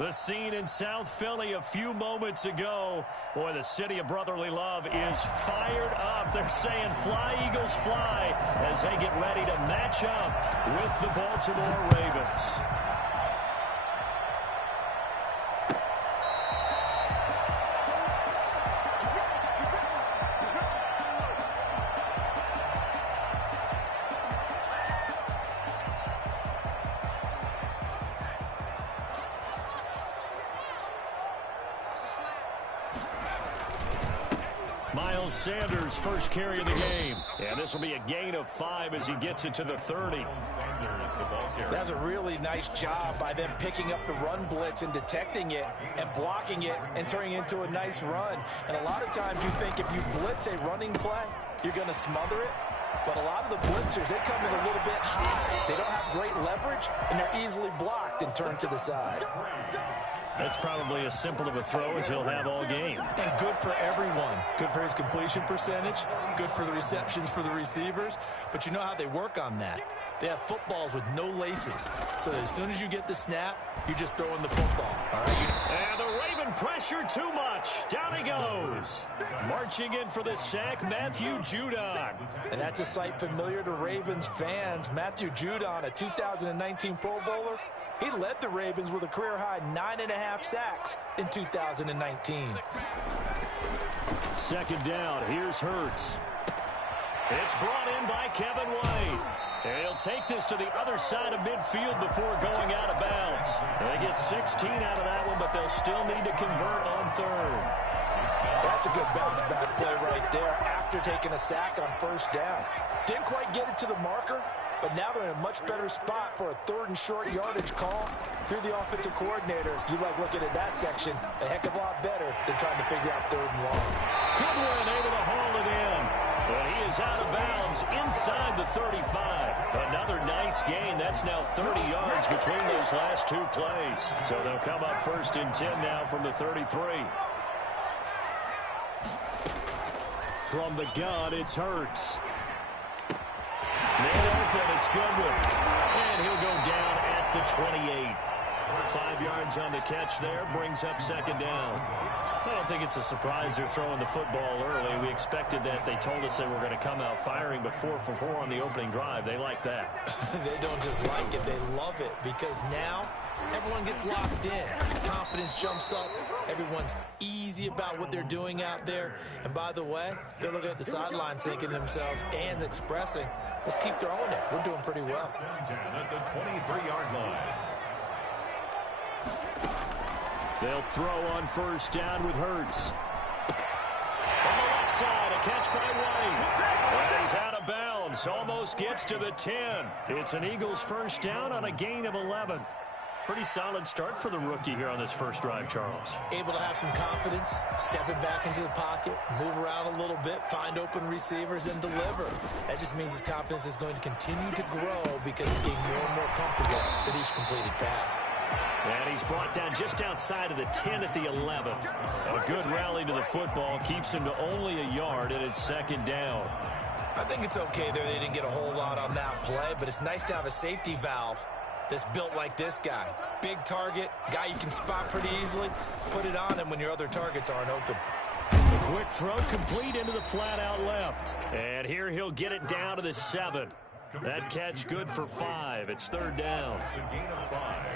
The scene in South Philly a few moments ago. Boy, the city of brotherly love is fired up. They're saying fly, Eagles, fly, as they get ready to match up with the Baltimore Ravens. Sanders' first carry of the game. And this will be a gain of 5 as he gets it to the 30. That's a really nice job by them picking up the run blitz and detecting it and blocking it and turning it into a nice run. And a lot of times you think if you blitz a running play, you're going to smother it. But a lot of the blitzers, they come in a little bit high. They don't have great leverage, and they're easily blocked and turned to the side. That's probably as simple of a throw as he'll have all game. And good for everyone. Good for his completion percentage. Good for the receptions for the receivers. But you know how they work on that. They have footballs with no laces. So that as soon as you get the snap, you're just throwing the football. All right? And the Raven pressure too much. Down he goes. Marching in for the sack, Matthew Judon. And that's a sight familiar to Ravens fans. Matthew Judon, a 2019 Pro Bowler. He led the Ravens with a career-high 9.5 sacks in 2019. Second down. Here's Hurts. It's brought in by Kevin White. And he'll take this to the other side of midfield before going out of bounds. They get 16 out of that one, but they'll still need to convert on third. That's a good bounce-back play right there after taking a sack on first down. Didn't quite get it to the marker, but now they're in a much better spot for a 3rd and short yardage call. If you're the offensive coordinator, you like looking at that section a heck of a lot better than trying to figure out 3rd and long. Goodwin able to haul it in. But he is out of bounds inside the 35. Another nice gain. That's now 30 yards between those last two plays. So they'll come up 1st and 10 now from the 33. From the gun, it's Hurts. Nailed open, it's Goodwin. And he'll go down at the 28. 5 yards on the catch there, brings up 2nd down. I don't think it's a surprise they're throwing the football early. We expected that. They told us they were going to come out firing, but 4 for 4 on the opening drive. They like that. They don't just like it, they love it, because now everyone gets locked in. Confidence jumps up. Everyone's easy about what they're doing out there. And by the way, they're looking at the sideline thinking to themselves and expressing, let's keep throwing it. We're doing pretty well. At the 23-yard line. They'll throw on first down with Hurts. On the left side, a catch by White. And he's out of bounds. Almost gets to the 10. It's an Eagles first down on a gain of 11. Pretty solid start for the rookie here on this first drive, Charles. Able to have some confidence, stepping back into the pocket, move around a little bit, find open receivers, and deliver. That just means his confidence is going to continue to grow because he's getting more and more comfortable with each completed pass. And he's brought down just outside of the 10 at the 11. A good rally to the football keeps him to only a yard, and it's 2nd down. I think it's okay there. They didn't get a whole lot on that play, but it's nice to have a safety valve that's built like this guy. Big target, guy you can spot pretty easily. Put it on him when your other targets aren't open. A quick throw complete into the flat out left. And here he'll get it down to the 7. That catch good for 5. It's 3rd down. A gain of 5.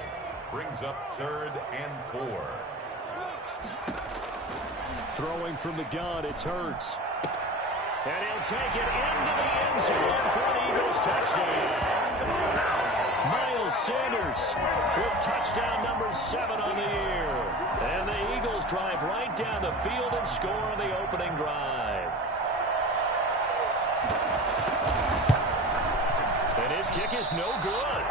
Brings up 3rd and 4. Throwing from the gun, it's Hurts. And he'll take it into the end zone for an Eagles touchdown. Miles Sanders with touchdown number 7 on the year. And the Eagles drive right down the field and score on the opening drive. And his kick is no good.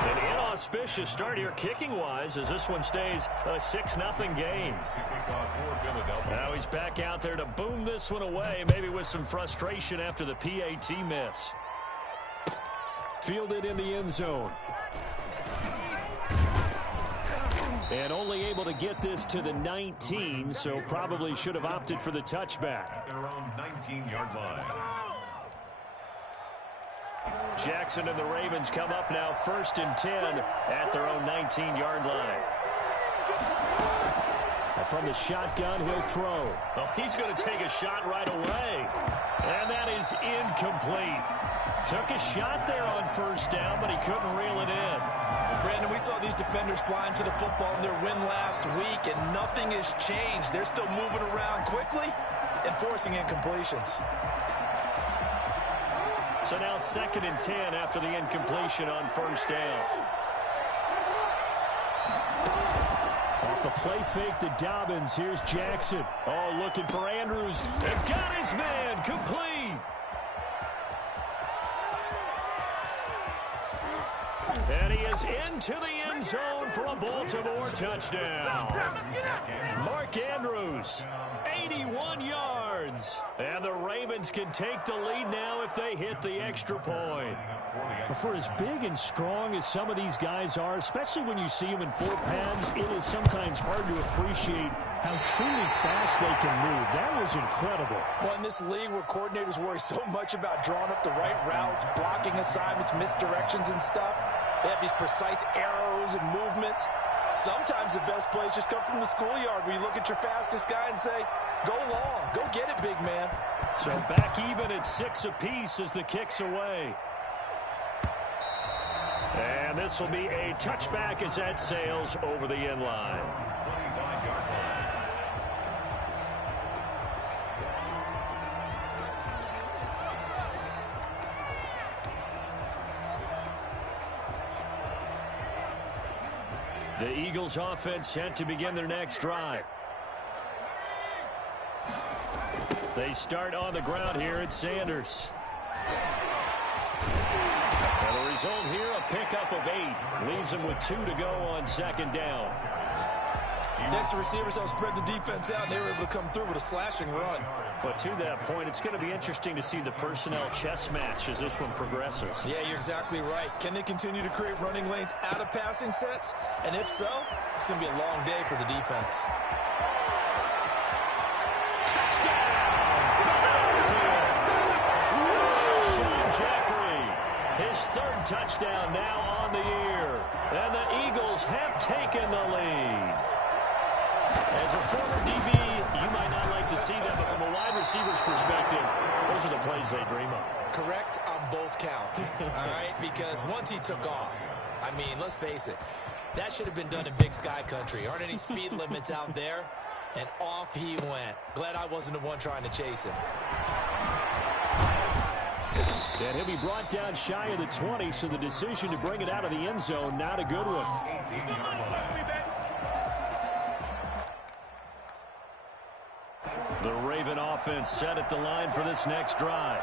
An inauspicious start here kicking-wise as this one stays a 6-0 game. Now he's back out there to boom this one away, maybe with some frustration after the PAT miss. Fielded in the end zone. And only able to get this to the 19, so probably should have opted for the touchback. At their own 19-yard line. Jackson and the Ravens come up now 1st and 10 at their own 19-yard line. from the shotgun. He'll throw. Oh, he's going to take a shot right away. And that is incomplete. Took a shot there on first down, but he couldn't reel it in. Brandon, we saw these defenders flying to the football in their win last week, and nothing has changed. They're still moving around quickly and forcing incompletions. So now 2nd and 10 after the incompletion on first down. Off the play fake to Dobbins. Here's Jackson. Oh, looking for Andrews. And got his man. Complete. And he is into the end zone for a Baltimore touchdown. Mark Andrews, 81 yards. And the Ravens can take the lead now if they hit the extra point. For as big and strong as some of these guys are, especially when you see them in full pads, it is sometimes hard to appreciate how truly fast they can move. That was incredible. Well, in this league where coordinators worry so much about drawing up the right routes, blocking assignments, misdirections and stuff, they have these precise arrows and movements. Sometimes the best plays just come from the schoolyard where you look at your fastest guy and say, go long, go get it, big man. So back even at 6 apiece as the kick's away. And this will be a touchback as that sails over the end line. The Eagles offense set to begin their next drive. They start on the ground here at Sanders. And the result here, a pickup of 8. Leaves them with 2 to go on 2nd down. Next, the receivers help spread the defense out, and they were able to come through with a slashing run. But to that point, it's going to be interesting to see the personnel chess match as this one progresses. Yeah, you're exactly right. Can they continue to create running lanes out of passing sets? And if so, it's going to be a long day for the defense. Touchdown! Sean Jeffrey, his 3rd touchdown now on the year. And the Eagles have taken the lead. As a former DB, you might not like to see that, but from a wide receiver's perspective, those are the plays they dream of. Correct on both counts, all right? Because once he took off, I mean, let's face it, that should have been done in Big Sky country. Aren't any speed limits out there? And off he went. Glad I wasn't the one trying to chase him. And he'll be brought down shy of the 20, so the decision to bring it out of the end zone, not a good one. The Raven offense set at the line for this next drive.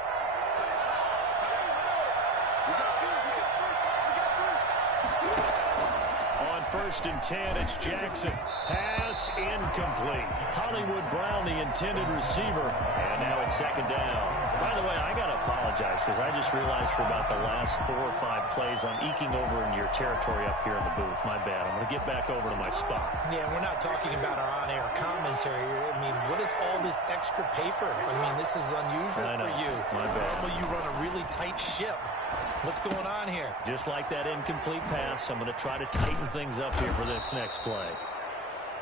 On 1st and 10, it's Jackson. Pass incomplete. Hollywood Brown, the intended receiver. And now it's 2nd down. By the way, I got to apologize because I just realized for about the last 4 or 5 plays I'm eking over into your territory up here in the booth. My bad. I'm going to get back over to my spot. Yeah, we're not talking about our on-air commentary. I mean, what is all this extra paper? I mean, this is unusual for you. My bad. Normally you run a really tight ship. What's going on here? Just like that incomplete pass, I'm going to try to tighten things up here for this next play.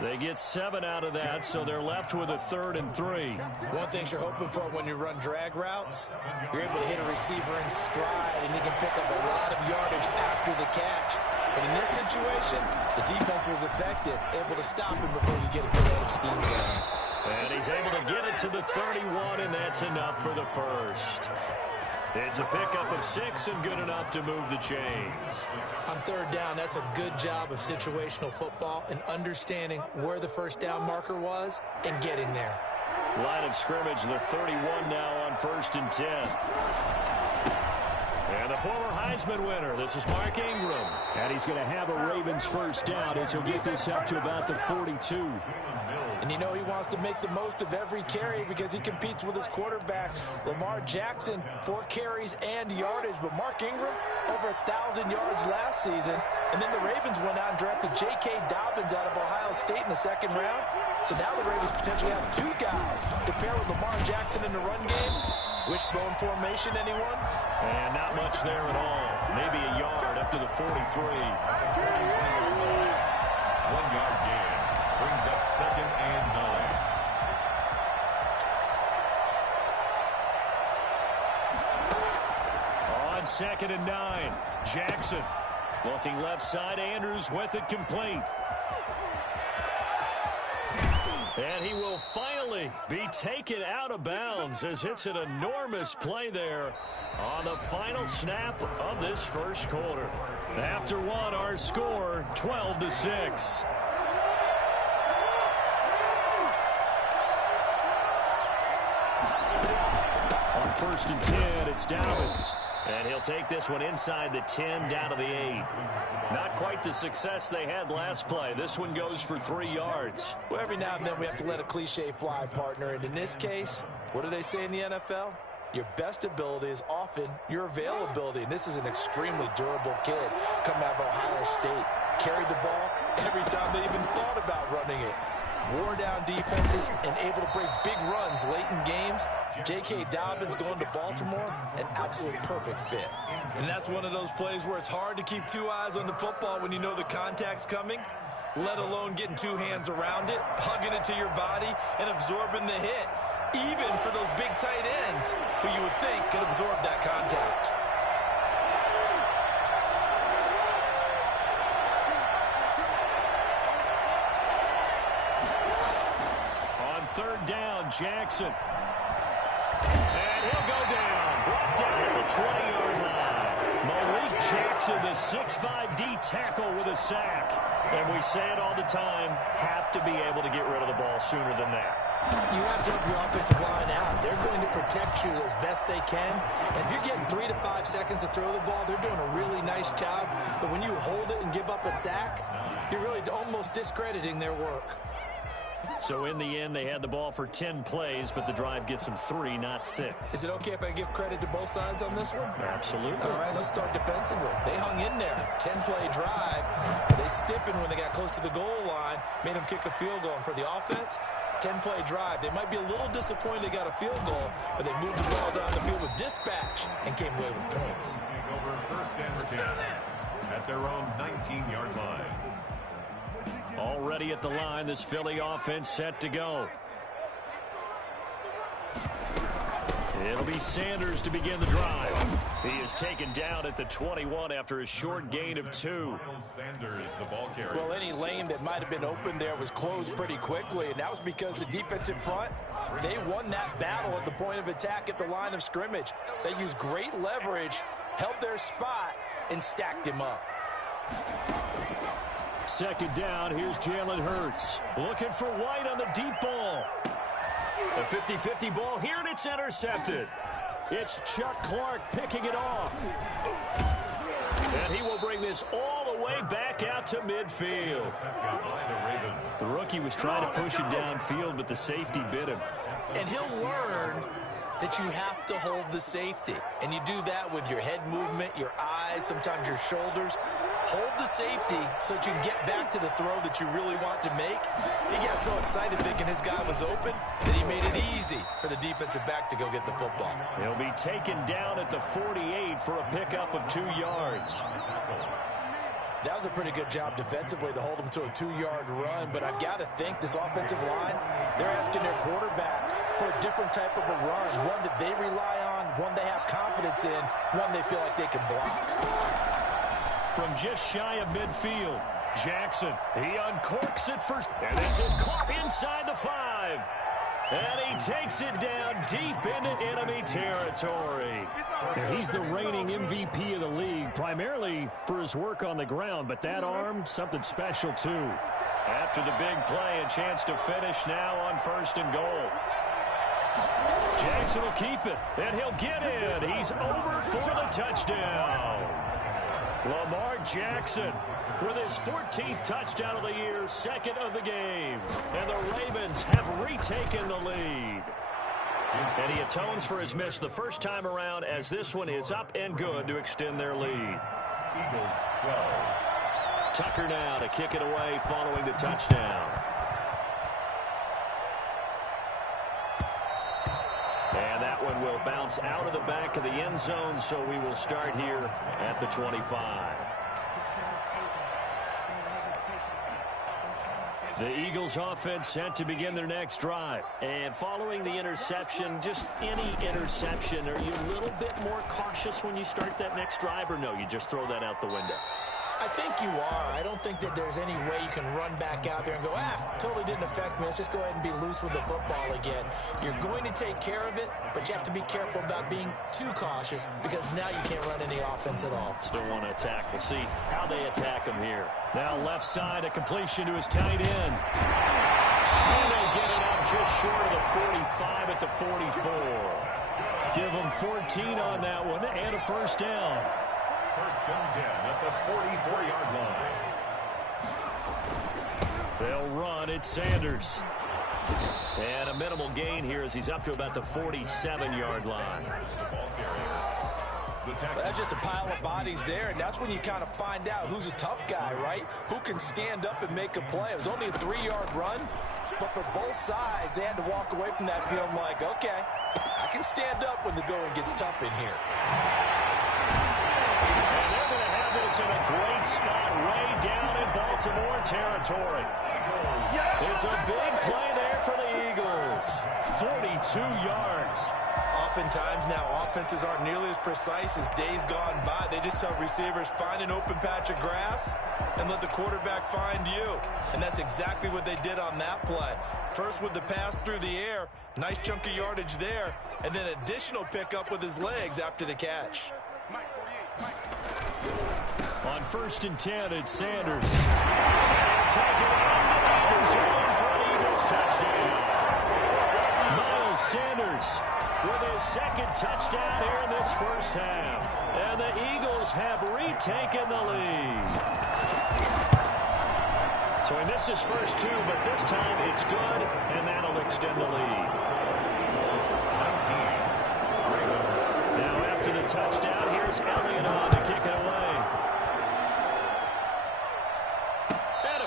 They get 7 out of that, so they're left with a 3rd and 3. One thing you're hoping for when you run drag routes, you're able to hit a receiver in stride, and he can pick up a lot of yardage after the catch. But in this situation, the defense was effective, able to stop him before you get a good edge steam going. And he's able to get it to the 31, and that's enough for the first. It's a pickup of 6 and good enough to move the chains. On 3rd down, that's a good job of situational football and understanding where the first down marker was and getting there. Line of scrimmage, the 31 now on 1st and 10. And the former Heisman winner, this is Mark Ingram. And he's going to have a Ravens first down as he'll get this up to about the 42. And you know he wants to make the most of every carry because he competes with his quarterback, Lamar Jackson, 4 carries and yardage. But Mark Ingram, over 1,000 yards last season. And then the Ravens went out and drafted J.K. Dobbins out of Ohio State in the 2nd round. So now the Ravens potentially have 2 guys to pair with Lamar Jackson in the run game. Wishbone formation, anyone? And not much there at all. Maybe a yard up to the 43. 1 yard gain. Brings up 2nd and 2nd and 9. Jackson looking left side. Andrews with it complete. And he will finally be taken out of bounds as it's an enormous play there on the final snap of this first quarter. After one, our score 12-6. On 1st and 10, it's Dobbins. And he'll take this one inside the 10 down to the 8. Not quite the success they had last play. This one goes for 3 yards. Well, every now and then we have to let a cliche fly, partner. And in this case, what do they say in the NFL? Your best ability is often your availability. And this is an extremely durable kid coming out of Ohio State. Carried the ball every time they even thought about running it. Wore down defenses and able to break big runs late in games. J.K. Dobbins going to Baltimore, an absolute perfect fit. And that's one of those plays where it's hard to keep 2 eyes on the football when you know the contact's coming, let alone getting 2 hands around it, hugging it to your body, and absorbing the hit, even for those big tight ends who you would think could absorb that contact. On 3rd down, Jackson. And he'll go down. Brought down at the 20-yard line. Malik Jackson, the 6'5" D tackle with a sack. And we say it all the time, have to be able to get rid of the ball sooner than that. You have to help your offensive line out. They're going to protect you as best they can. And if you're getting 3 to 5 seconds to throw the ball, they're doing a really nice job. But when you hold it and give up a sack, you're really almost discrediting their work. So in the end, they had the ball for 10 plays, but the drive gets them 3, not 6. Is it okay if I give credit to both sides on this one? Absolutely. All right, let's start defensively. They hung in there. 10-play drive. They stiffened when they got close to the goal line, made them kick a field goal. And for the offense, 10-play drive. They might be a little disappointed they got a field goal, but they moved the ball down the field with dispatch and came away with points. Over 1st and 10 at their own 19-yard line. Already at the line, this Philly offense set to go. It'll be Sanders to begin the drive. He is taken down at the 21 after a short gain of 2. Sanders, the ball carrier. Well, any lane that might have been open there was closed pretty quickly, and that was because the defensive front, they won that battle at the point of attack at the line of scrimmage. They used great leverage, held their spot, and stacked him up. 2nd down, here's Jalen Hurts. Looking for White on the deep ball. A 50-50 ball here, and it's intercepted. It's Chuck Clark picking it off. And he will bring this all the way back out to midfield. The rookie was trying to push it downfield, but the safety bit him. And he'll learn that you have to hold the safety. And you do that with your head movement, your eyes, sometimes your shoulders. Hold the safety so that you can get back to the throw that you really want to make. He got so excited thinking his guy was open that he made it easy for the defensive back to go get the football. He'll be taken down at the 48 for a pickup of 2 yards. That was a pretty good job defensively to hold them to a 2-yard run, but I've got to think this offensive line, they're asking their quarterback for a different type of a run, one that they rely on, one they have confidence in, one they feel like they can block. From just shy of midfield, Jackson, he uncorks it first, and this is caught inside the 5. And he takes it down deep into enemy territory. And he's the reigning MVP of the league, primarily for his work on the ground, but that arm, something special too. After the big play, a chance to finish now on 1st and goal. Jackson will keep it, and he'll get in. He's over for the touchdown. Lamar Jackson with his 14th touchdown of the year, 2nd of the game. And the Ravens have retaken the lead. And he atones for his miss the first time around, as this one is up and good to extend their lead. Eagles 12. Tucker now to kick it away following the touchdown. And that one will bounce out of the back of the end zone, so we will start here at the 25. The Eagles offense set to begin their next drive. And following the interception, just any interception, are you a little bit more cautious when you start that next drive, or no, you just throw that out the window? I think you are. I don't think that there's any way you can run back out there and go, totally didn't affect me. Let's just go ahead and be loose with the football again. You're going to take care of it, but you have to be careful about being too cautious because now you can't run any offense at all. Still want to attack. We'll see how they attack him here. Now left side, a completion to his tight end. And they get it up just short of the 45 at the 44. Give them 14 on that one and a first down. First and 10 at the 44-yard line. They'll run. It's Sanders. And a minimal gain here as he's up to about the 47-yard line. That's just a pile of bodies there, and that's when you kind of find out who's a tough guy, right? Who can stand up and make a play. It was only a 3-yard run, but for both sides, they had to walk away from that feeling like, okay, I can stand up when the going gets tough in here. In a great spot way down in Baltimore territory. It's a big play there for the Eagles. 42 yards. Oftentimes now offenses aren't nearly as precise as days gone by. They just tell receivers, find an open patch of grass and let the quarterback find you. And that's exactly what they did on that play. First with the pass through the air, nice chunk of yardage there, and then additional pickup with his legs after the catch. On first and 10, it's Sanders. And take it into the end zone for an Eagles touchdown. Miles Sanders with his second touchdown here in this first half. And the Eagles have retaken the lead. So he missed his first two, but this time it's good, and that'll extend the lead. Now after the touchdown, here's Elliott on to kick it away.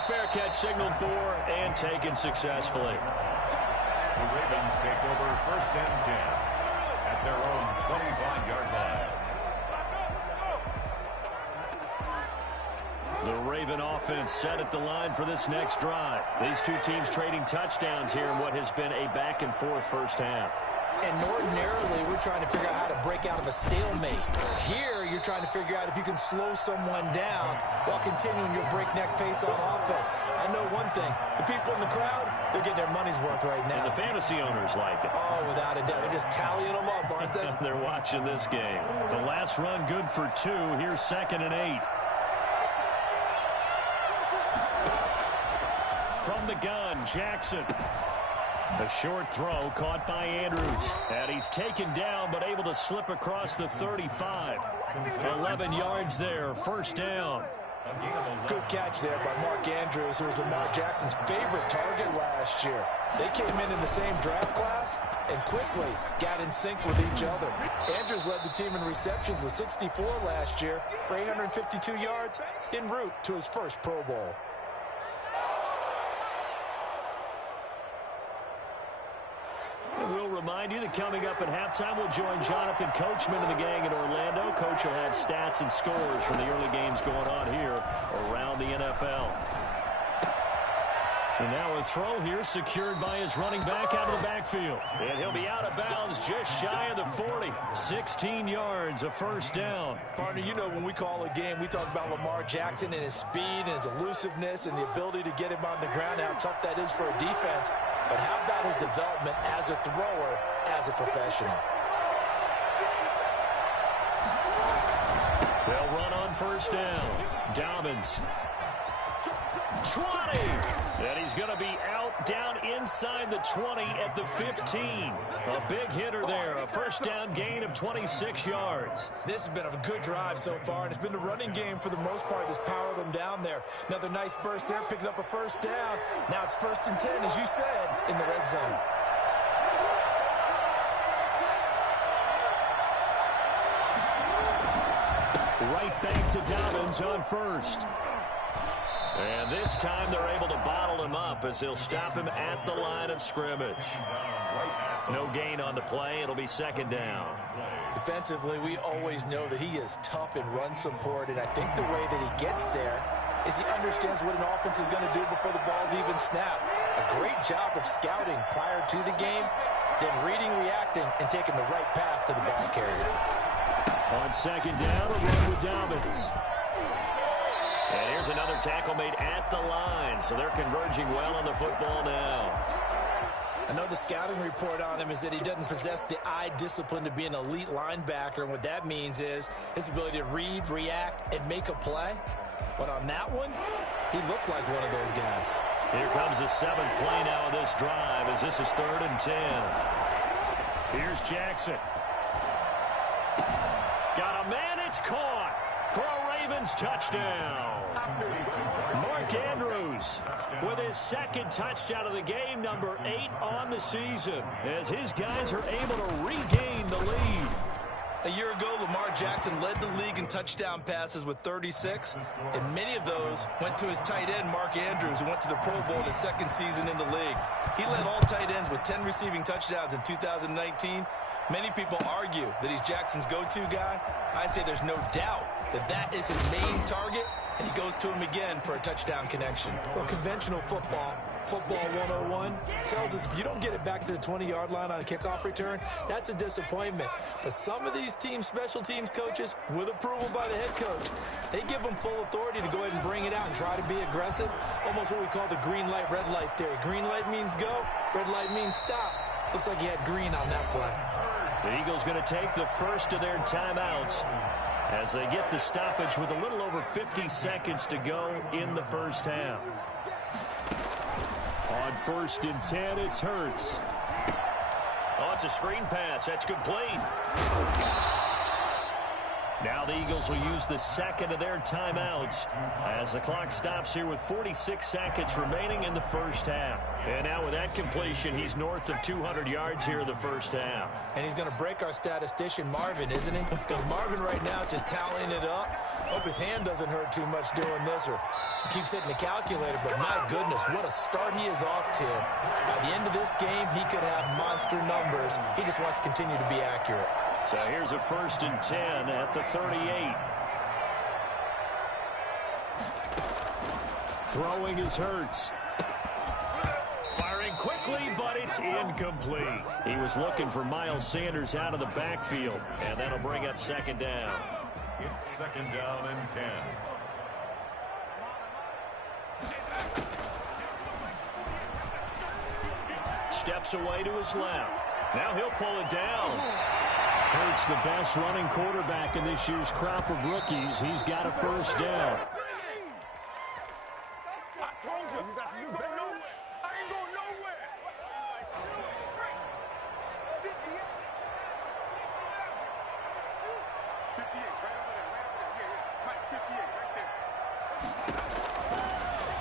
Fair catch signaled for and taken successfully. The Ravens take over first and 10 at their own 25-yard line. The Raven offense set at the line for this next drive. These two teams trading touchdowns here in what has been a back-and-forth first half. And ordinarily, we're trying to figure out how to break out of a stalemate. Here, you're trying to figure out if you can slow someone down while continuing your breakneck pace on offense. I know one thing. The people in the crowd, they're getting their money's worth right now. And the fantasy owners like it. Oh, without a doubt. They're just tallying them up, aren't they? They're watching this game. The last run good for 2. Here's 2nd and 8. From the gun, Jackson. A short throw caught by Andrews. And he's taken down but able to slip across the 35. 11 yards there, first down. Good catch there by Mark Andrews, who was Lamar Jackson's favorite target last year. They came in the same draft class and quickly got in sync with each other. Andrews led the team in receptions with 64 last year for 852 yards en route to his first Pro Bowl. We'll remind you that coming up at halftime, we'll join Jonathan Coachman and the gang in Orlando. Coach will have stats and scores from the early games going on here around the NFL. And now a throw here secured by his running back out of the backfield. And he'll be out of bounds just shy of the 40. 16 yards, a first down. Partner, you know when we call a game, we talk about Lamar Jackson and his speed and his elusiveness and the ability to get him on the ground, how tough that is for a defense. But how about his development as a thrower, as a professional? They'll run on first down. Dobbins. 20. And he's going to be out down inside the 20 at the 15. A big hitter there. A first down gain of 26 yards. This has been a good drive so far, and it's been a running game for the most part that's powered them down there. Another nice burst there, picking up a first down. Now it's 1st and 10, as you said, in the red zone. Right back to Dobbins on first. And this time they're able to bottle him up as they'll stop him at the line of scrimmage. No gain on the play. It'll be 2nd down. Defensively, we always know that he is tough in run support, and I think the way that he gets there is he understands what an offense is going to do before the ball's even snapped. A great job of scouting prior to the game, then reading, reacting, and taking the right path to the ball carrier. On second down, a run with Dobbins. And here's another tackle made at the line, so they're converging well on the football now. I know the scouting report on him is that he doesn't possess the eye discipline to be an elite linebacker, and what that means is his ability to read, react, and make a play. But on that one, he looked like one of those guys. Here comes the 7th play now of this drive as this is 3rd and 10. Here's Jackson. Got a man, it's caught for a Ravens touchdown. Mark Andrews with his 2nd touchdown of the game, number 8 on the season, as his guys are able to regain the lead. A year ago, Lamar Jackson led the league in touchdown passes with 36, and many of those went to his tight end, Mark Andrews, who went to the Pro Bowl in his 2nd season in the league. He led all tight ends with 10 receiving touchdowns in 2019. Many people argue that he's Jackson's go-to guy. I say there's no doubt that that is his main target, and he goes to him again for a touchdown connection. Well, conventional football 101, tells us if you don't get it back to the 20-yard line on a kickoff return, that's a disappointment. But some of these teams, special teams coaches, with approval by the head coach, they give them full authority to go ahead and bring it out and try to be aggressive. Almost what we call the green light, red light theory. Green light means go, red light means stop. Looks like he had green on that play. The Eagles going to take the first of their timeouts as they get the stoppage with a little over 50 seconds to go in the first half. On 1st and 10, it's Hurts. Oh, it's a screen pass. That's complete. Now the Eagles will use the 2nd of their timeouts as the clock stops here with 46 seconds remaining in the first half. And now with that completion, he's north of 200 yards here in the first half. And he's going to break our statistician, Marvin, isn't he? Because Marvin right now is just tallying it up. Hope his hand doesn't hurt too much doing this or keeps hitting the calculator. But my goodness, what a start he is off to. By the end of this game, he could have monster numbers. He just wants to continue to be accurate. So here's a 1st and 10 at the 38. Throwing is Hurts. Firing quickly, but it's incomplete. He was looking for Miles Sanders out of the backfield, and that'll bring up 2nd down. It's 2nd down and 10. Steps away to his left. Now he'll pull it down. Hurts the best running quarterback in this year's crop of rookies. He's got a 1st down.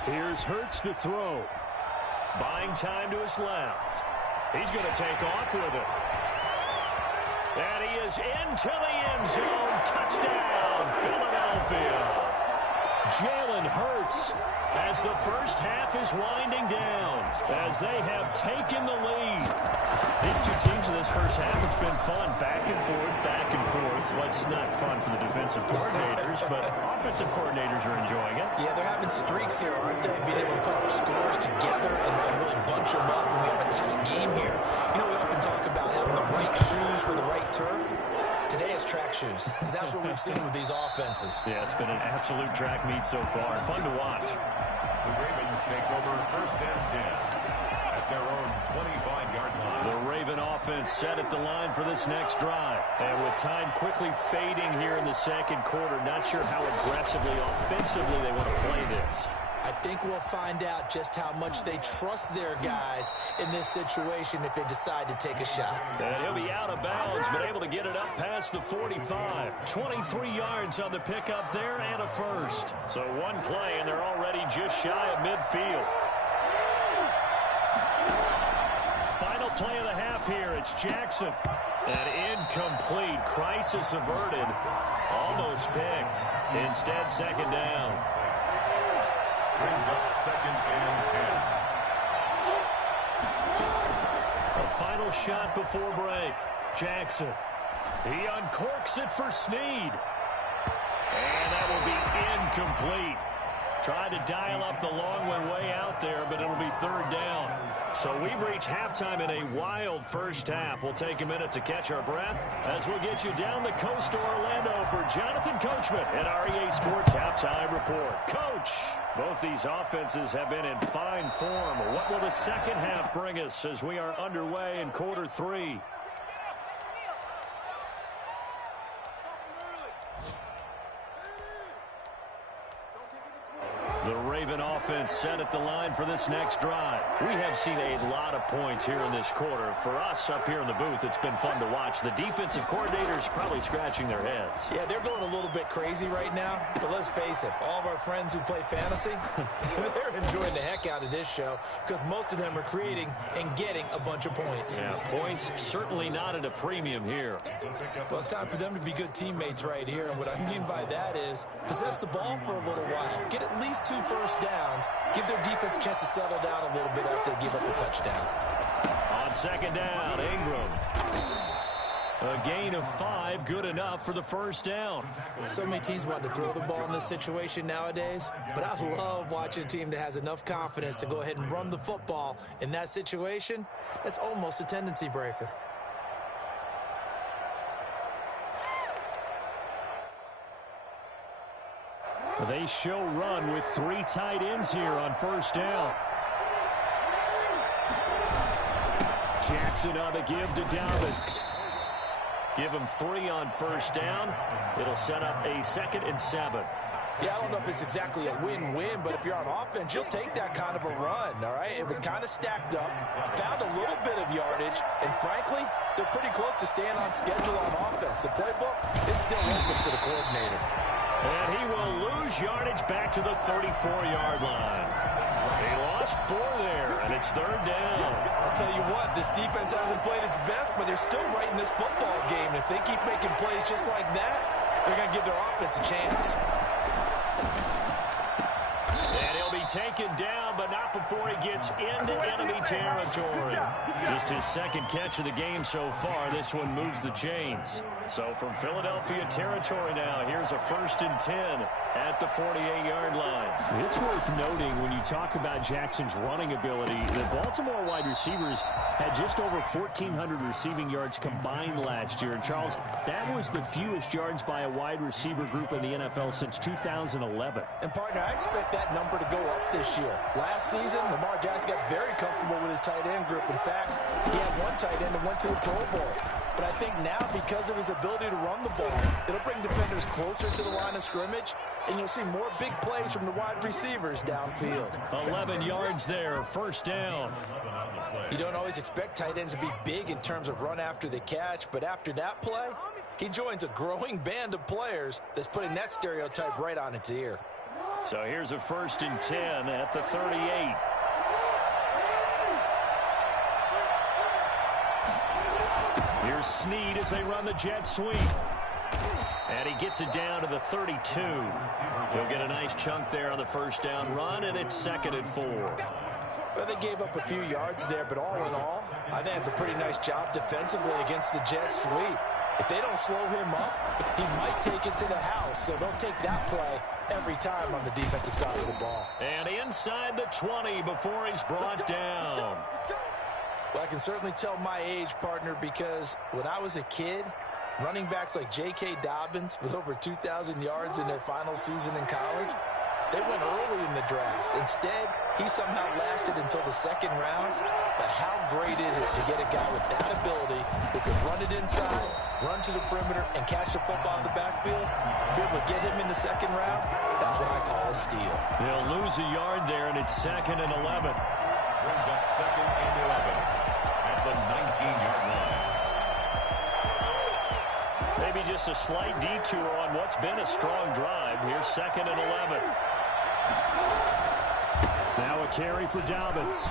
Here's Hurts to throw. Buying time to his left. He's going to take off with it. And he is into the end zone. Touchdown, Philadelphia. Jalen Hurts as the first half is winding down as they have taken the lead. These two teams in this first half, it's been fun. Back and forth, back and forth. Well, it's not fun for the defensive coordinators, but offensive coordinators are enjoying it. Yeah, they're having streaks here, aren't they? Being able to put scores together and really bunch them up, and we have a tight game here. You know, we often talk about having the right shoes for the right turf. Today it's track shoes. That's what we've seen with these offenses. Yeah, it's been an absolute track meet so far. Fun to watch. The Ravens take over 1st and 10 at their own 25-yard line. The Raven offense set at the line for this next drive. And with time quickly fading here in the 2nd quarter, not sure how aggressively, offensively they want to play this. I think we'll find out just how much they trust their guys in this situation if they decide to take a shot. And he'll be out of bounds, but able to get it up past the 45. 23 yards on the pickup there and a 1st. So one play, and they're already just shy of midfield. Final play of the half here. It's Jackson. An incomplete. Crisis averted. Almost picked. Instead, 2nd down. Brings up 2nd and 10. A final shot before break. Jackson. He uncorks it for Snead. And that will be incomplete. Tried to dial up the long one way out there, but it'll be third down. So we've reached halftime in a wild first half. We'll take a minute to catch our breath as we'll get you down the coast to Orlando for Jonathan Coachman at REA Sports Halftime Report. Coach, both these offenses have been in fine form. What will the second half bring us as we are underway in quarter 3? The Raven offense set at the line for this next drive. We have seen a lot of points here in this quarter. For us up here in the booth, it's been fun to watch. The defensive coordinators probably scratching their heads. Yeah, they're going a little bit crazy right now. But let's face it, all of our friends who play fantasy, they're enjoying the heck out of this show because most of them are creating and getting a bunch of points. Yeah, points certainly not at a premium here. Well, it's time for them to be good teammates right here. And what I mean by that is possess the ball for a little while. Get at least 2 first downs. Give their defense a chance to settle down a little bit after they give up the touchdown. On second down, Ingram. A gain of 5, good enough for the first down. So many teams want to throw the ball in this situation nowadays, but I love watching a team that has enough confidence to go ahead and run the football in that situation. That's almost a tendency breaker. They show run with 3 tight ends here on first down. Jackson on the give to Dobbins. Give him 3 on first down. It'll set up a 2nd and 7. Yeah, I don't know if it's exactly a win-win, but if you're on offense, you'll take that kind of a run, all right? It was kind of stacked up, found a little bit of yardage, and frankly, they're pretty close to staying on schedule on offense. The playbook is still open for the coordinator. And he will lose yardage back to the 34-yard line. They lost 4 there, and it's third down. I'll tell you what, this defense hasn't played its best, but they're still right in this football game. If they keep making plays just like that, they're going to give their offense a chance. And he'll be taken down, but not before he gets into enemy territory. Just his 2nd catch of the game so far. This one moves the chains. So from Philadelphia territory now, here's a 1st and 10 at the 48-yard line. It's worth noting when you talk about Jackson's running ability, the Baltimore wide receivers had just over 1,400 receiving yards combined last year. And Charles, that was the fewest yards by a wide receiver group in the NFL since 2011. And partner, I expect that number to go up this year. Last season, Lamar Jackson got very comfortable with his tight end group. In fact, he had one tight end that went to the Pro Bowl. But I think now, because of his ability to run the ball, it'll bring defenders closer to the line of scrimmage, and you'll see more big plays from the wide receivers downfield. 11 yards there, first down. You don't always expect tight ends to be big in terms of run after the catch, but after that play, he joins a growing band of players that's putting that stereotype right on its ear. So here's a 1st and 10 at the 38. Here's Snead as they run the jet sweep. And he gets it down to the 32. He'll get a nice chunk there on the first down run, and it's 2nd and 4. Well, they gave up a few yards there, but all in all, I think it's a pretty nice job defensively against the jet sweep. If they don't slow him up, he might take it to the house, so they'll take that play every time on the defensive side of the ball. And inside the 20 before he's brought down. Well, I can certainly tell my age, partner, because when I was a kid, running backs like J.K. Dobbins with over 2,000 yards in their final season in college, they went early in the draft. Instead, he somehow lasted until the 2nd round. But how great is it to get a guy with that ability who can run it inside, run to the perimeter, and catch the football in the backfield? Be able to get him in the 2nd round, that's what I call a steal. They'll lose a yard there, and it's 2nd and 11. Brings up 2nd and 11 at the 19-yard line. Maybe just a slight detour on what's been a strong drive. Here's 2nd and 11. Now a carry for Dobbins.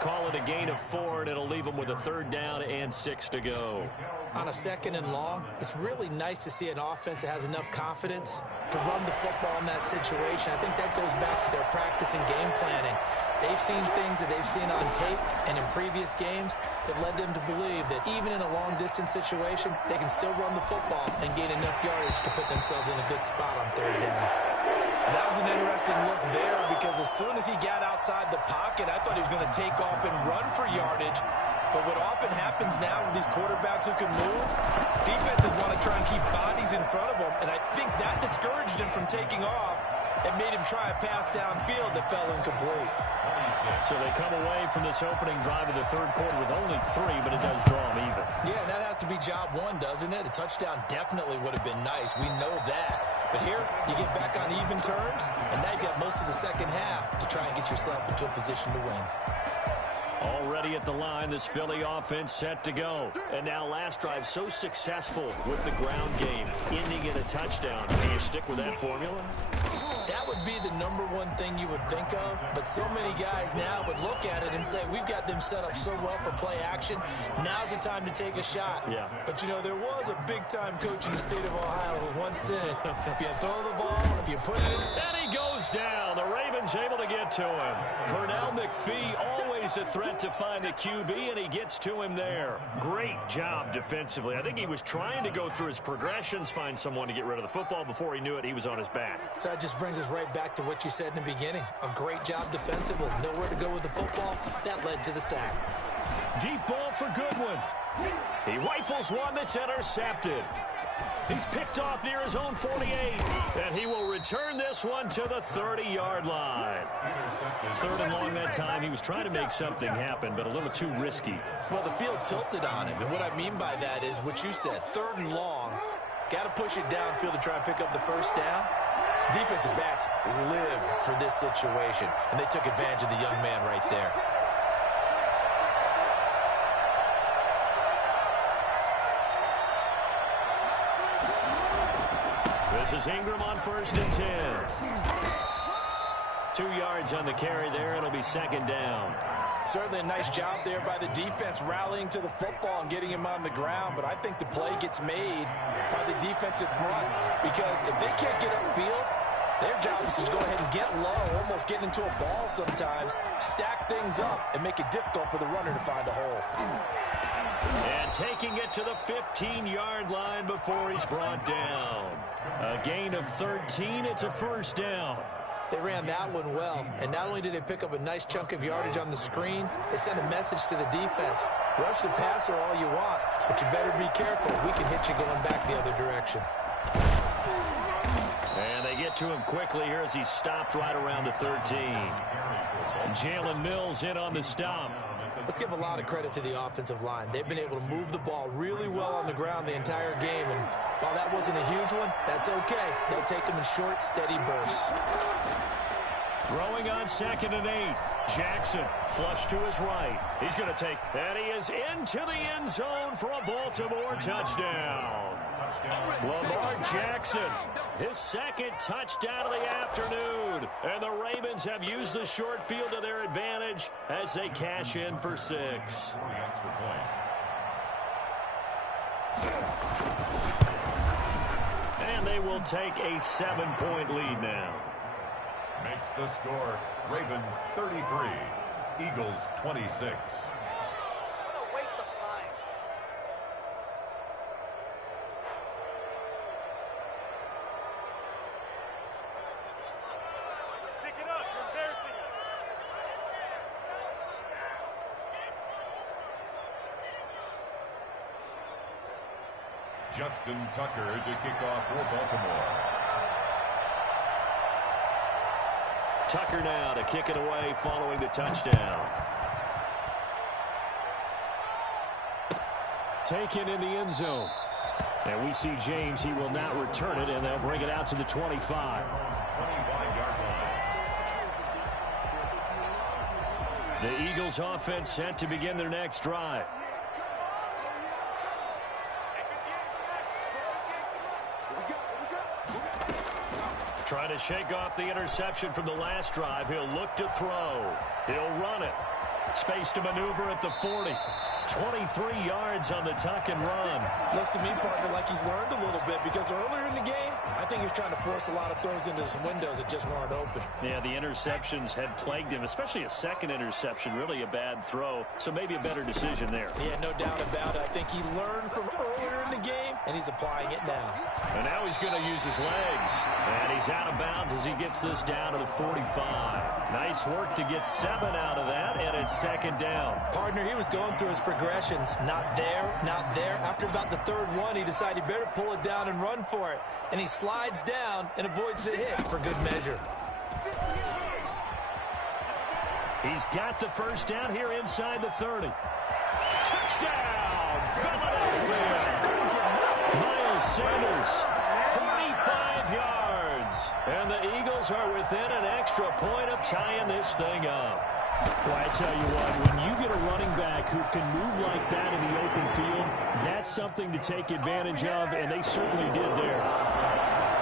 Call it a gain of 4, and it'll leave them with a 3rd down and 6 to go. On a 2nd and long, it's really nice to see an offense that has enough confidence to run the football in that situation. I think that goes back to their practice and game planning. They've seen things that they've seen on tape and in previous games that led them to believe that even in a long-distance situation, they can still run the football and gain enough yardage to put themselves in a good spot on 3rd down. That was an interesting look there because as soon as he got outside the pocket, I thought he was going to take off and run for yardage. But what often happens now with these quarterbacks who can move, defenses want to try and keep bodies in front of them, and I think that discouraged him from taking off and made him try a pass downfield that fell incomplete. So they come away from this opening drive of the third quarter with only 3, but it does draw them even. Yeah, that has to be job one, doesn't it? A touchdown definitely would have been nice. We know that. But here, you get back on even terms, and now you've got most of the second half to try and get yourself into a position to win. Already at the line, this Philly offense set to go. And now last drive so successful with the ground game, ending in a touchdown. Can you stick with that formula? That would be the number one thing you would think of, but so many guys now would look at it and say, we've got them set up so well for play action. Now's the time to take a shot. Yeah. But, you know, there was a big-time coach in the state of Ohio who once said, if you throw the ball, if you put it in. And he goes down. The Ravens able to get to him. Pernell McPhee, always a threat to find the QB, and he gets to him there. Great job defensively. I think he was trying to go through his progressions, find someone to get rid of the football. Before he knew it, he was on his back. So that just brings us right back to what you said in the beginning. A great job defensively. Nowhere to go with the football. That led to the sack. Deep ball for Goodwin. He rifles one that's intercepted. He's picked off near his own 48, and he will return this one to the 30-yard line. Third and long that time. He was trying to make something happen, but a little too risky. Well, the field tilted on him, and what I mean by that is what you said. Third and long, got to push it downfield to try and pick up the first down. Defensive backs live for this situation, and they took advantage of the young man right there. This is Ingram on 1st and 10. 2 yards on the carry there. It'll be second down. Certainly a nice job there by the defense rallying to the football and getting him on the ground, but I think the play gets made by the defensive front because if they can't get upfield, their job is to go ahead and get low, almost get into a ball sometimes, stack things up, and make it difficult for the runner to find a hole. And taking it to the 15-yard line before he's brought down. A gain of 13. It's a first down. They ran that one well, and not only did they pick up a nice chunk of yardage on the screen, they sent a message to the defense. Rush the passer all you want, but you better be careful. We can hit you going back the other direction. And they get to him quickly here as he stopped right around the 13. Jalen Mills in on the stop. Let's give a lot of credit to the offensive line. They've been able to move the ball really well on the ground the entire game, and while that wasn't a huge one, that's okay. They'll take them in short, steady bursts. Throwing on 2nd and 8. Jackson flush to his right. He's going to take, and he is into the end zone for a Baltimore touchdown. Lamar Jackson, his second touchdown of the afternoon. And the Ravens have used the short field to their advantage as they cash in for 6. And they will take a 7-point lead now. Makes the score Ravens 33, Eagles 26. Justin Tucker to kick off for Baltimore. Tucker now to kick it away following the touchdown. Taken in the end zone. And we see James, he will not return it, and they'll bring it out to the 25. 25-yard line. The Eagles offense set to begin their next drive. Trying to shake off the interception from the last drive. He'll look to throw. He'll run it. Space to maneuver at the 40. 23 yards on the tuck and run. Looks to me, partner, like he's learned a little bit, because earlier in the game, I think he was trying to force a lot of throws into some windows that just weren't open. Yeah, the interceptions had plagued him, especially a second interception, really a bad throw. So maybe a better decision there. Yeah, no doubt about it. I think he learned from earlier in the game, and he's applying it now. And now he's going to use his legs. And he's out of bounds as he gets this down to the 45. Nice work to get 7 out of that, and it's second down. Partner, he was going through his progressions. Not there, not there. After about the third one, he decided he better pull it down and run for it. And he slides down and avoids the hit for good measure. He's got the first down here inside the 30. Touchdown, Philadelphia! Miles Sanders, 45 yards. And the Eagles are within an extra point of tying this thing up. Well, I tell you what, when you get a running back who can move like that in the open field, that's something to take advantage of, and they certainly did there.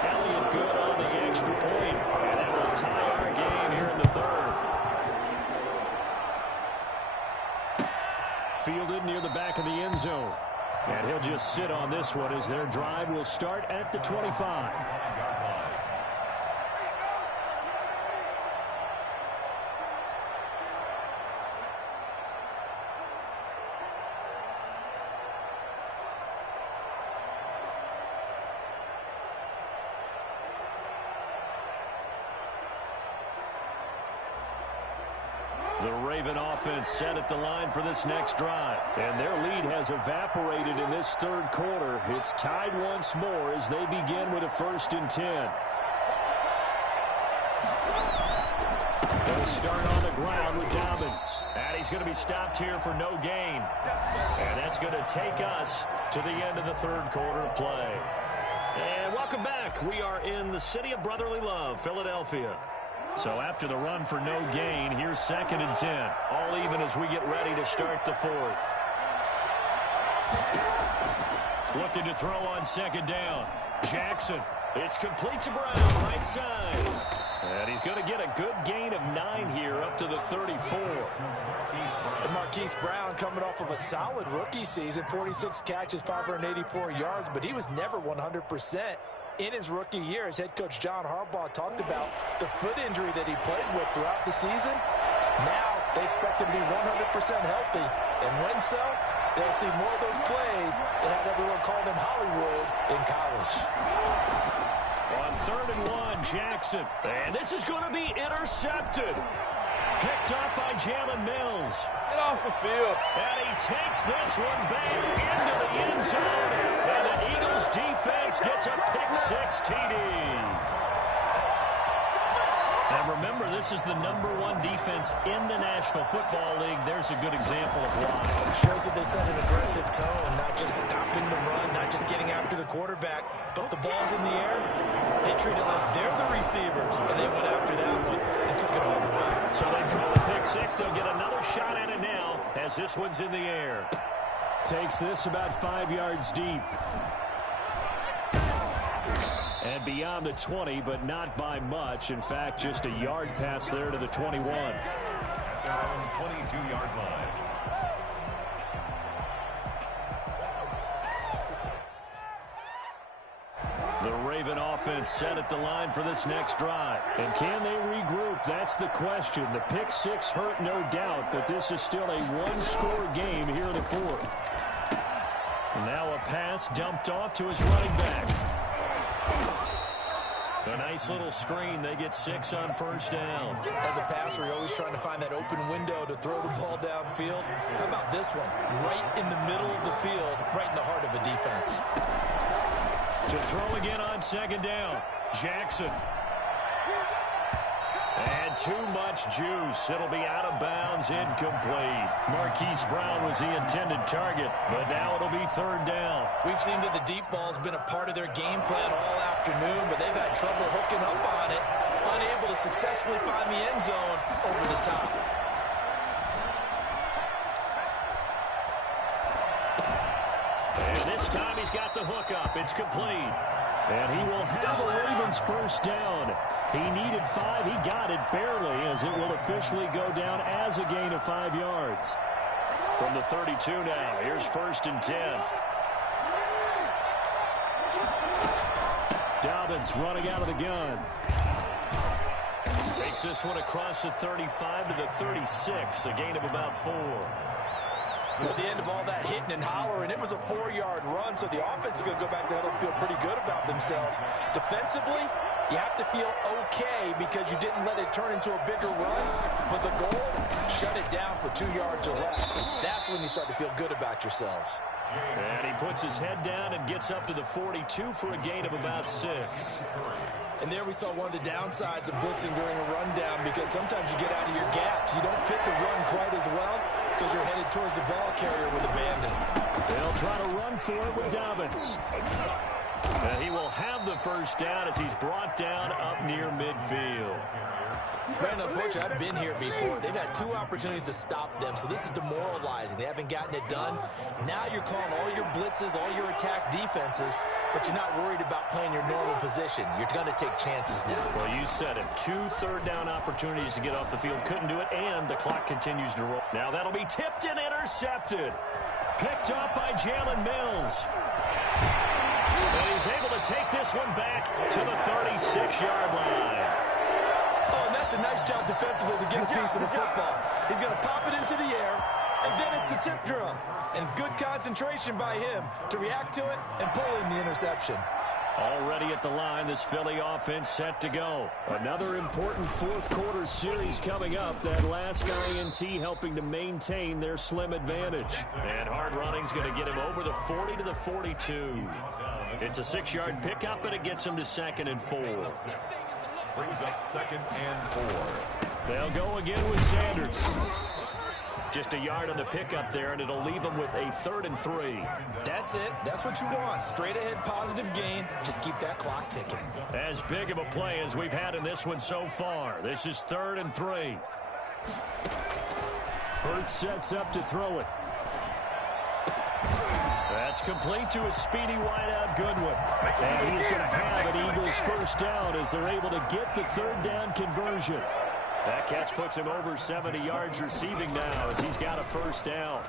Elliott good on the extra point, and that will tie our game here in the third. Fielded near the back of the end zone. And he'll just sit on this one as their drive will start at the 25. The Raven offense set at the line for this next drive. And their lead has evaporated in this third quarter. It's tied once more as they begin with a 1st and 10. They'll start on the ground with Dobbins. And he's going to be stopped here for no gain. And that's going to take us to the end of the third quarter of play. And welcome back. We are in the city of brotherly love, Philadelphia. So after the run for no gain, here's 2nd and 10. All even as we get ready to start the 4th. Looking to throw on 2nd down. Jackson. It's complete to Brown, right side. And he's going to get a good gain of 9 here up to the 34. And Marquise Brown coming off of a solid rookie season, 46 catches, 584 yards, but he was never 100%. In his rookie year, as head coach John Harbaugh talked about the foot injury that he played with throughout the season. Now they expect him to be 100% healthy. And when so, they'll see more of those plays that had everyone calling him Hollywood in college. On 3rd and 1, Jackson. And this is going to be intercepted. Picked up by Jalen Mills. Get off the field. And he takes this one back into the end zone. And the Eagles defense gets a pick-6 TD. And remember, this is the #1 defense in the National Football League. There's a good example of why. Shows that they set an aggressive tone, not just stopping the run, not just getting after the quarterback, but the ball's in the air. They treat it like they're the receivers, and they went after that one and took it all the way. So they throw the pick-6. They'll get another shot at it now as this one's in the air. Takes this about 5 yards deep. And beyond the 20, but not by much. In fact, just a yard pass there to the 21. Down 22-yard line. The Raven offense set at the line for this next drive. And can they regroup? That's the question. The pick-6 hurt, no doubt, but this is still a one-score game here in the 4th. And now a pass dumped off to his running back. A nice little screen. They get 6 on 1st down. As a passer, you're always trying to find that open window to throw the ball downfield. How about this one? Right in the middle of the field, right in the heart of a defense. To throw again on 2nd down. Jackson. And too much juice. It'll be out of bounds, incomplete. Marquise Brown was the intended target, but now it'll be 3rd down. We've seen that the deep ball's been a part of their game plan all afternoon, but they've had trouble hooking up on it, unable to successfully find the end zone over the top. And this time he's got the hook up. It's complete. And he will have a Ravens 1st down. He needed 5. He got it barely, as it will officially go down as a gain of 5 yards. From the 32 now, here's 1st and 10. Dobbins running out of the gun. Takes this one across the 35 to the 36, a gain of about 4. At the end of all that hitting and hollering, it was a 4-yard run, so the offense is going to go back there and feel pretty good about themselves. Defensively, you have to feel okay because you didn't let it turn into a bigger run, but the goal, shut it down for 2 yards or less. That's when you start to feel good about yourselves. And he puts his head down and gets up to the 42 for a gain of about 6. And there we saw one of the downsides of blitzing during a rundown, because sometimes you get out of your gaps. You don't fit the run quite as well because you're headed towards the ball carrier with a bandit. They'll try to run for it with Dobbins. And he will have the 1st down as he's brought down up near midfield. Brandon, unfortunately, I've been here before. They've had 2 opportunities to stop them, so this is demoralizing. They haven't gotten it done. Now you're calling all your blitzes, all your attack defenses, but you're not worried about playing your normal position. You're going to take chances now. Well, you said it. 2 third-down opportunities to get off the field. Couldn't do it, and the clock continues to roll. Now that'll be tipped and intercepted. Picked up by Jalen Mills. And he's able to take this one back to the 36-yard line. Oh, and that's a nice job defensively to get a piece of the football. He's going to pop it into the air, and then it's the tip drum. And good concentration by him to react to it and pull in the interception. Already at the line, this Philly offense set to go. Another important 4th quarter series coming up. That last INT helping to maintain their slim advantage. And hard running's going to get him over the 40 to the 42. It's a 6-yard pickup, and it gets him to 2nd and 4. Brings up 2nd and 4. They'll go again with Sanders. Just a yard on the pickup there, and it'll leave them with a 3rd and 3. That's it. That's what you want. Straight ahead positive gain. Just keep that clock ticking. As big of a play as we've had in this one so far. This is 3rd and 3. Hurts sets up to throw it. That's complete to a speedy wideout Goodwin. And he's going to have an Eagles 1st down as they're able to get the 3rd down conversion. That catch puts him over 70 yards receiving now as he's got a 1st down.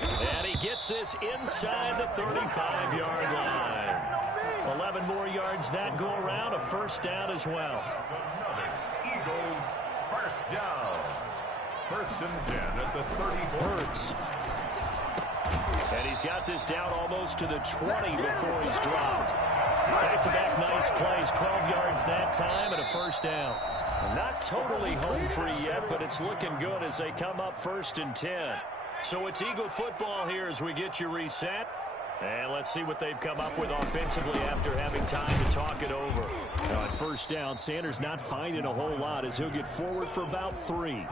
And he gets this inside the 35-yard line. 11 more yards that go around, a 1st down as well. Eagles 1st down. 1st and 10 at the 34. Hurts. And he's got this down almost to the 20 before he's dropped. Back-to-back nice plays, 12 yards that time and a 1st down. Not totally home free yet, but it's looking good as they come up 1st and 10. So it's Eagle football here as we get you reset. And let's see what they've come up with offensively after having time to talk it over. Now at 1st down, Sanders not finding a whole lot as he'll get forward for about 3.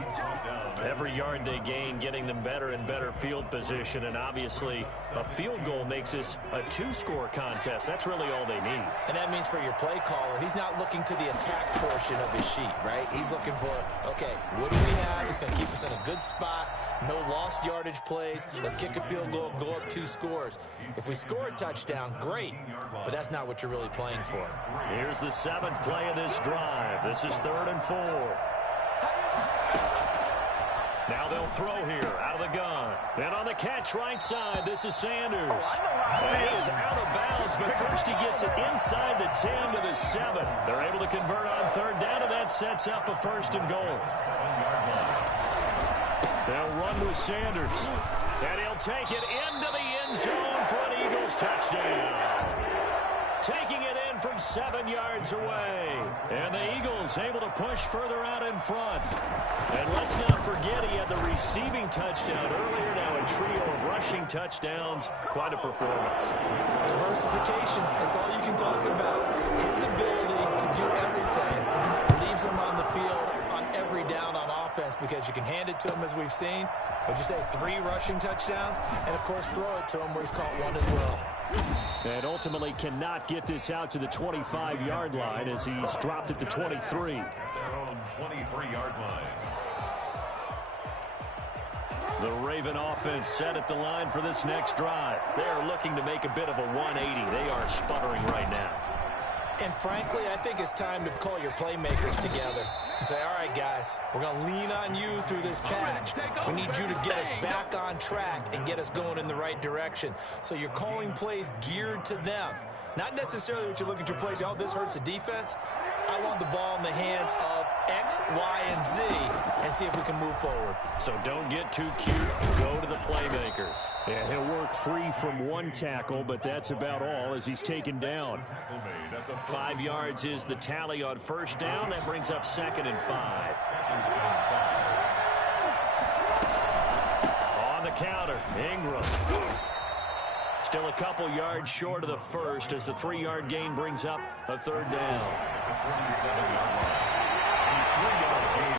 Every yard they gain, getting them better and better field position. And obviously, a field goal makes this a 2-score contest. That's really all they need. And that means for your play caller, he's not looking to the attack portion of his sheet, right? He's looking for, okay, what do we have? It's going to keep us in a good spot. No lost yardage plays. Let's kick a field goal, go up 2 scores. If we score a touchdown, great, but that's not what you're really playing for. Here's the 7th play of this drive. This is 3rd and 4. Now they'll throw here out of the gun. And on the catch right side, this is Sanders. And he is out of bounds, but first he gets it inside the 10 to the 7. They're able to convert on 3rd down, and that sets up a 1st and goal. They'll run with Sanders. And he'll take it into the end zone for an Eagles touchdown. Taking it in from 7 yards away. And the Eagles able to push further out in front. And let's not forget he had the receiving touchdown earlier. Now a trio of rushing touchdowns. Quite a performance. Diversification. That's all you can talk about. His ability to do everything leaves him on the field on every down on offense because you can hand it to him as we've seen. Would you say 3 rushing touchdowns? And, of course, throw it to him where he's caught 1 as well. And ultimately cannot get this out to the 25-yard line as he's dropped it to 23. Their own 23-yard line. The Raven offense set at the line for this next drive. They're looking to make a bit of a 180. They are sputtering right now. And frankly, I think it's time to call your playmakers together. and say, all right, guys, we're going to lean on you through this patch. We need you to get us back on track and get us going in the right direction. So you're calling plays geared to them. Not necessarily what you look at your plays, oh, this hurts the defense. I want the ball in the hands of X, Y, and Z and see if we can move forward. So don't get too cute. Go to the playmakers. Yeah, he'll work free from one tackle, but that's about all as he's taken down. 5 yards is the tally on first down. That brings up 2nd and 5. On the counter, Ingram. Still a couple yards short of the first as the 3-yard gain brings up a 3rd down.